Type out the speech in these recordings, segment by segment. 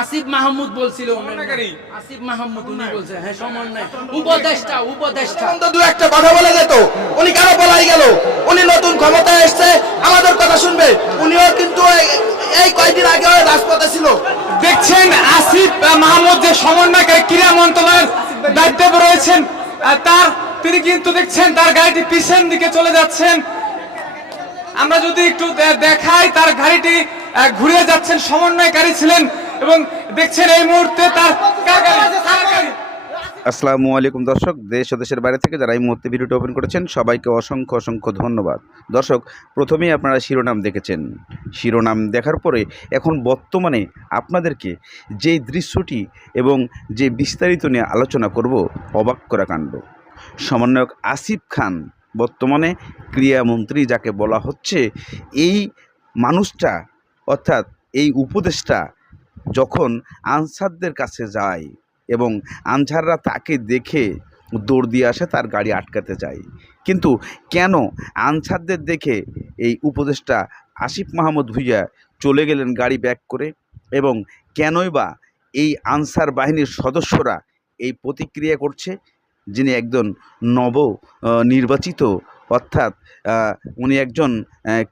আসিফ মাহমুদ বলছিল? আসিফ মাহমুদ উনি বলছে হ্যাঁ সমন্বয়। উপদেষ্টা উপদেষ্টা। দু একটা কথা বলে যেত। উনি কেন পলাই গেল? উনি নতুন ক্ষমতায় এসছে আমাদের কথা শুনবে। উনিও কিন্তু এই- কয়েকদিন আগে রাজপথে ছিল। দেখছেন আসিফ মাহমুদ যে সমন্বয়কারী ক্রীড়া মন্ত্রণালয়ের দায়িত্বে রয়েছেন তার তিনি কিন্তু দেখছেন তার গাড়িটি পিছন দিকে চলে যাচ্ছেন। আমরা যদি একটু দেখাই তার গাড়িটি ঘুরে যাচ্ছেন সমন্বয়কারী ছিলেন এবং দেখছেন এই মুহূর্তে তার? আসসালামু আলাইকুম দর্শক, দেশ ও দেশের বাইরে থেকে যারা এই মুহূর্তে ভিডিওটি ওপেন করেছেন, সবাইকে অসংখ্য অসংখ্য ধন্যবাদ। দর্শক, প্রথমেই আপনারা শিরোনাম দেখেছেন। শিরোনাম দেখার পরে এখন বর্তমানে আপনাদেরকে যেই দৃশ্যটি এবং যে বিস্তারিত নিয়ে আলোচনা করব, অবাক করা কাণ্ড। সমন্বয়ক আসিফ খান বর্তমানে ক্রিয়ামন্ত্রী যাকে বলা হচ্ছে, এই মানুষটা অর্থাৎ এই উপদেশটা যখন আনসারদের কাছে যায় এবং আনসাররা তাকে দেখে দৌড় দিয়ে আসে, তার গাড়ি আটকাতে যায়। কিন্তু কেন আনসারদের দেখে এই উপদেশটা আসিফ মাহমুদ ভুইয়া চলে গেলেন গাড়ি ব্যাক করে? এবং কেনই বা এই আনসার বাহিনীর সদস্যরা এই প্রতিক্রিয়া করছে? যিনি একজন নব নির্বাচিত, অর্থাৎ উনি একজন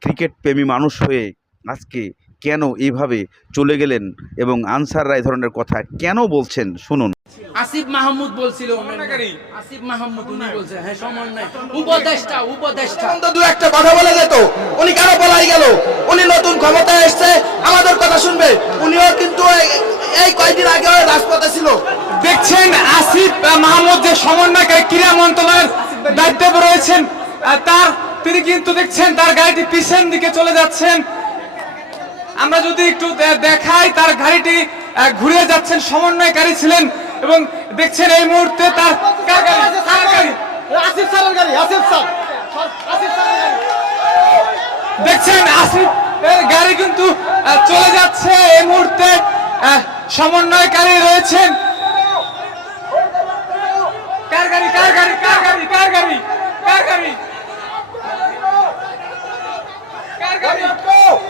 ক্রিকেট প্রেমী মানুষ হয়ে আজকে কেন এইভাবে চলে গেলেন এবং আনসাররা এই ধরনের কথা কেন বলছেন? শুনুন। আসিফ মাহমুদ বলছিল? আসিফ মাহমুদ উনি বলছে হ্যাঁ সমন্বয়। উপদেষ্টা উপদেষ্টা। তো দু একটা কথা বলে যেত। উনি কেন পলাই গেল? উনি নতুন ক্ষমতায় এসছে আমাদের কথা শুনবে। উনিও কিন্তু এই- কয়েকদিন আগে রাজপথে ছিল। দেখছেন আসিফ মাহমুদ যে সমন্বয়কারী ক্রীড়া মন্ত্রণালয়ের দায়িত্বে রয়েছেন তার তিনি কিন্তু দেখছেন তার গাড়িটি পিছন দিকে চলে যাচ্ছেন। আমরা যদি একটু দেখাই তার গাড়িটি ঘুরে যাচ্ছেন সমন্বয়কারী ছিলেন এবং দেখছেন এই মুহূর্তে তার কার গাড়ি? কার গাড়ি? আসিফ স্যারের গাড়ি আসিফ স্যার আসিফ স্যারের দেখছেন আসিফ এর গাড়ি কিন্তু চলে যাচ্ছে। এই মুহূর্তে সমন্বয়কারী রয়েছেন কার গাড়ি কার গাড়ি কার গাড়ি কার গাড়ি কার গাড়ি কার গাড়ি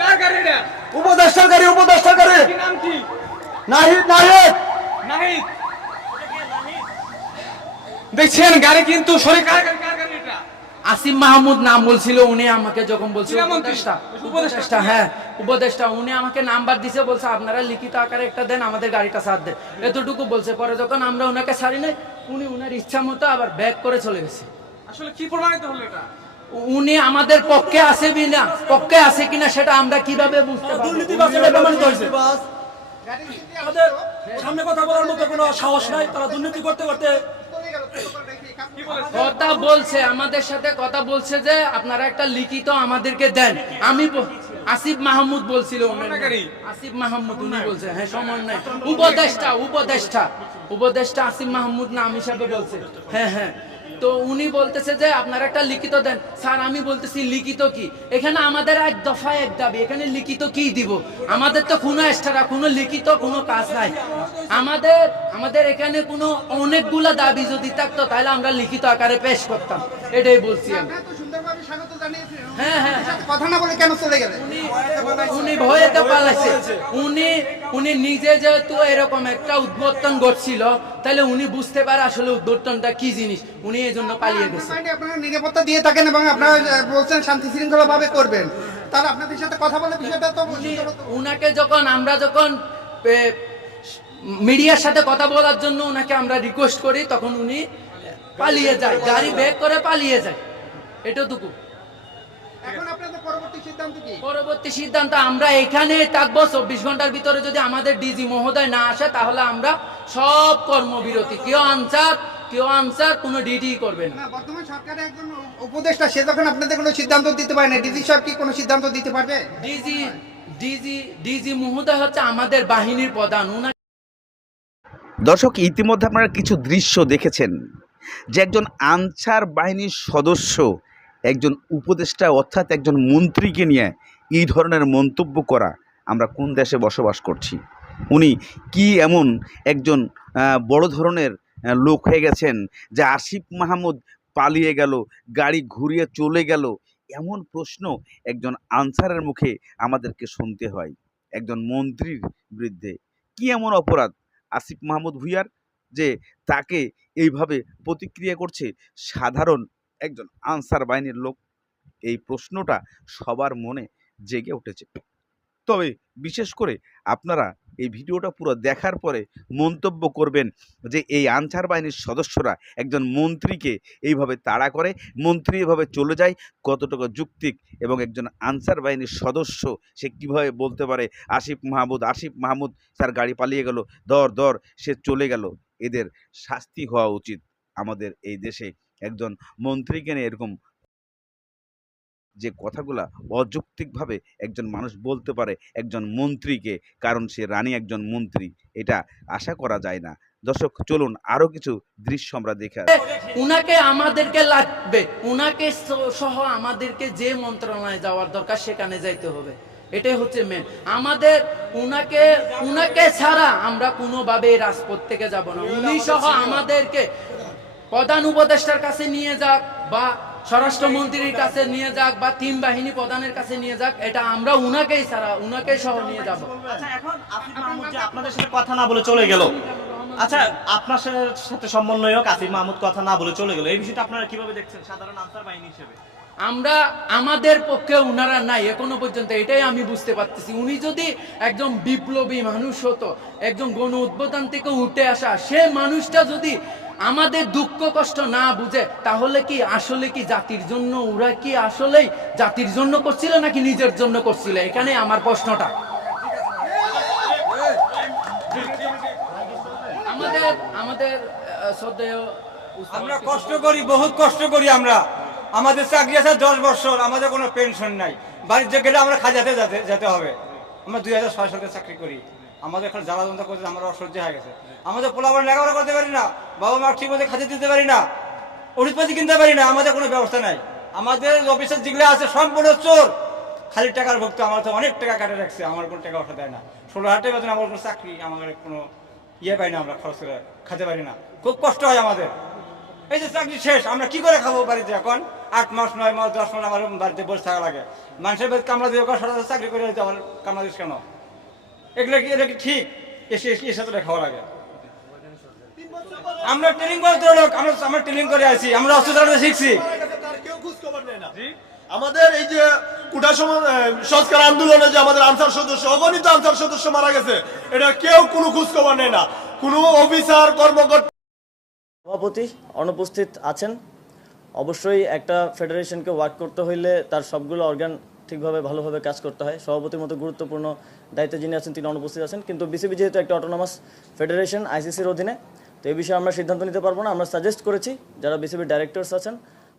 কার গাড়ি এটা উপদেষ্টার গাড়ি উপদেষ্টার গাড়ি কি? নাহিদ নাহিদ! নাহিদ। দেখছেন গাড়ি কিন্তু সরে কার গাড়ি এটা? আসিফ মাহমুদ নাম বলছিল উনি আমাকে যখন বলছিল উপদেষ্টা। হ্যাঁ উপদেষ্টা উনি আমাকে নাম্বার দিছে বলছে আপনারা লিখিত আকারে একটা দেন আমাদের গাড়িটা সাথ দেন। এতটুকু বলছে পরে যখন আমরা ওনাকে ছাড়ি নাই উনি উনার ইচ্ছা মতো আবার ব্যাক করে চলে গেছে। আসলে কি প্রমাণিত হলো এটা? উনি আমাদের পক্ষে আছে কিনা পক্ষে আছে কিনা সেটা আমরা কীভাবে বুঝতে পারব? দুর্নীতিবাজ প্রমাণিত হয়েছে তাদের সামনে কথা বলার মতো কোনো সাহস নাই তারা দুর্নীতি করতে করতে কথা বলছে আমাদের সাথে কথা বলছে যে আপনারা একটা লিখিত আমাদেরকে দেন। আমি আসিফ মাহমুদ বলছিল? আসিফ মাহমুদ উনি বলছে হ্যাঁ সমন্বয় উপদেষ্টা উপদেষ্টা। উপদেষ্টা আসিফ মাহমুদ নাম হিসাবে বলছে। হ্যাঁ হ্যাঁ। তো উনি বলতেছে যে, আপনারা একটা লিখিত দেন। স্যার, আমি বলতেছি, লিখিত কি? এখানে আমাদের এক দফায় এক দাবি, এখানে লিখিত কি দিব? আমাদের তো কোনো এক্সট্রা, কোনো লিখিত কোনো কাজ নাই। আমাদের আমাদের এখানে কোনো অনেকগুলো দাবি যদি থাকতো, তাহলে আমরা লিখিত আকারে পেশ করতাম। এটাই বলছি আমি। হ্যাঁ হ্যাঁ হ্যাঁ। উনি নিজে যেহেতু এরকম একটা উদ্বোধন ঘটছিল তাহলে উনি বুঝতে পারে আসলে উদ্বোধনটা কি জিনিস। উনি এই জন্য পালিয়ে গেছে। আপনারা নিরাপত্তা দিয়ে থাকেন এবং আপনারা বলছেন শান্তি শৃঙ্খলা ভাবে করবেন আপনাদের সাথে কথা বলে বিষয়টা তো উনি উনাকে যখন আমরা যখন মিডিয়ার সাথে কথা বলার জন্য উনাকে আমরা রিকোয়েস্ট করি তখন উনি পালিয়ে যায়। গাড়ি ব্যাক করে পালিয়ে যায়। এটুকু এখন আপনাদের পরবর্তী সিদ্ধান্ত কি? আমরা এখানে থাকব চব্বিশ ঘণ্টার ভিতরে যদি আমাদের ডিজি মহোদয় না আসে তাহলে আমরা সব কর্মবিরতি কেউ আনসার কেউ আনসার কোনো ডিডি করবে না। না বর্তমান সরকারের একজন উপদেষ্টা সে যখন আপনাদের কোনো সিদ্ধান্ত দিতে পারে না ডিজি সাহেব কি কোনো সিদ্ধান্ত দিতে পারবে? ডিজি ডিজি ডিজি মহোদয় হচ্ছে আমাদের বাহিনীর প্রধান উনাকে দর্শক ইতিমধ্যে আপনারা কিছু দৃশ্য দেখেছেন যে একজন আনসার বাহিনীর সদস্য একজন উপদেষ্টা অর্থাৎ একজন মন্ত্রীকে নিয়ে এই ধরনের মন্তব্য করা আমরা কোন দেশে বসবাস করছি? উনি কি এমন একজন বড় ধরনের লোক হয়ে গেছেন যে আসিফ মাহমুদ পালিয়ে গেল, গাড়ি ঘুরিয়ে চলে গেল? এমন প্রশ্ন একজন আনসারের মুখে আমাদেরকে শুনতে হয়, একজন মন্ত্রীর বিরুদ্ধে। কি এমন অপরাধ আসিফ মাহমুদ ভুইয়ার যে তাকে এইভাবে প্রতিক্রিয়া করছে? সাধারণ একজন আনসার বাহিনীর লোক এই প্রশ্নটা সবার মনে জেগে উঠেছে। তবে বিশেষ করে আপনারা এই ভিডিওটা পুরো দেখার পরে মন্তব্য করবেন যে এই আনসার বাহিনীর সদস্যরা একজন মন্ত্রীকে এইভাবে তাড়া করে, মন্ত্রী এভাবে চলে যায়, কতটুকু যুক্তিক এবং একজন আনসার বাহিনীর সদস্য সে কীভাবে বলতে পারে, আসিফ মাহমুদ আসিফ মাহমুদ তার গাড়ি পালিয়ে গেল দর দর সে চলে গেল। এদের শাস্তি হওয়া উচিত আমাদের এই দেশে। একজন মন্ত্রীকে নিয়ে এরকম যে কথাগুলা অযৌক্তিকভাবে একজন মানুষ বলতে পারে একজন মন্ত্রীকে কারণ সে রানী একজন মন্ত্রী এটা আশা করা যায় না। দর্শক চলুন আরও কিছু দৃশ্য আমরা দেখে উনাকে আমাদেরকে লাগবে উনাকে সহ আমাদেরকে যে মন্ত্রণালয়ে যাওয়ার দরকার সেখানে যাইতে হবে। এটাই হচ্ছে মেন আমাদের উনাকে উনাকে ছাড়া আমরা কোনোভাবে রাজপথ থেকে যাব না। উনি সহ আমাদেরকে প্রধান উপদেষ্টার কাছে নিয়ে যাক বা স্বরাষ্ট্রমন্ত্রীর কাছে নিয়ে যাক বা তিন বাহিনী প্রধানের কাছে নিয়ে যাক এটা আমরা উনাকেই ছাড়া উনাকেই সহ নিয়ে যাব। আচ্ছা আপনাদের সাথে কথা না বলে চলে গেল। আচ্ছা আপনার সাথে- সাথে সমন্বয়ক আসিফ মাহমুদ কথা না বলে চলে গেল। এই বিষয়টা আপনারা কীভাবে দেখছেন? সাধারণ আনসার বাহিনী হিসেবে। আমরা আমাদের পক্ষে উনারা নাই এখনও পর্যন্ত এটাই আমি বুঝতে পারতেছি। উনি যদি একজন বিপ্লবী মানুষ হতো একজন গণ উদ্বোধন থেকে উঠে আসা সে মানুষটা যদি আমাদের দুঃখ কষ্ট না বুঝে, তাহলে কি আসলে কি জাতির জন্য, ওরা কি আসলেই জাতির জন্য করছিল নাকি নিজের জন্য করছিল? এখানে আমার প্রশ্নটা। আমাদের আমাদের আমরা কষ্ট করি, বহুত কষ্ট করি আমরা। আমাদের চাকরি আছে দশ বছর, আমাদের কোনো পেনশন নাই। বাড়িতে গেলে আমরা খাজাতে যেতে যেতে হবে। আমরা দুই হাজার ছয় সালে চাকরি করি। আমাদের এখন জ্বালা যন্ত্র করতে আমরা অসহ্য হয়ে গেছে। আমাদের পোলাবার লেখাপড়া করতে পারি না, বাবা মা ঠিক মতো খাতে দিতে পারি না, ওষুধপাতি কিনতে পারি না, আমাদের কোনো ব্যবস্থা নাই। আমাদের অফিসের যেগুলো আছে সম্পূর্ণ চোর। খালি টাকার ভক্ত, আমার তো অনেক টাকা কাটে রাখছে, আমার কোনো টাকা ওঠা দেয় না। ষোলো হাজার টাকা বেতন আমার কোনো চাকরি, আমাদের কোনো ইয়ে পাই না আমরা, খরচ করে খেতে পারি না। খুব কষ্ট হয় আমাদের। এই যে চাকরি শেষ, আমরা কি করে খাব বাড়িতে এখন? আট মাস, নয় মাস, দশ মাস আমার বাড়িতে বসে থাকা লাগে। মানুষের কামলা দিয়ে চাকরি করে আমার কামলা দিস কেন? এগুলো কি এটা কি ঠিক? এসে এসে লাগে। আমরা ট্রেনিং করে তো লোক আমরা আমরা ট্রেনিং করে আছি আমরা অস্ত্র শিখছি। আমাদের এই যে কুটা সংস্কার আন্দোলনে যে আমাদের আনসার সদস্য অগণিত আনসার সদস্য মারা গেছে এটা কেউ কোনো খোঁজ খবর নেয় না। কোনো অফিসার কর্মকর্তা সভাপতি অনুপস্থিত আছেন। অবশ্যই একটা ফেডারেশনকে ওয়ার্ক করতে হইলে তার সবগুলো অর্গান ঠিকভাবে ভালোভাবে কাজ করতে হয়। সভাপতির মতো গুরুত্বপূর্ণ দায়িত্বে যিনি আছেন, তিনি অনুপস্থিত আছেন। কিন্তু বিসিবি যেহেতু একটা অটোনমাস ফেডারেশন আইসিসির অধীনে, তো এই বিষয়ে আমরা সিদ্ধান্ত নিতে পারব না। আমরা সাজেস্ট করেছি, যারা বিসিবির ডাইরেক্টরস আছেন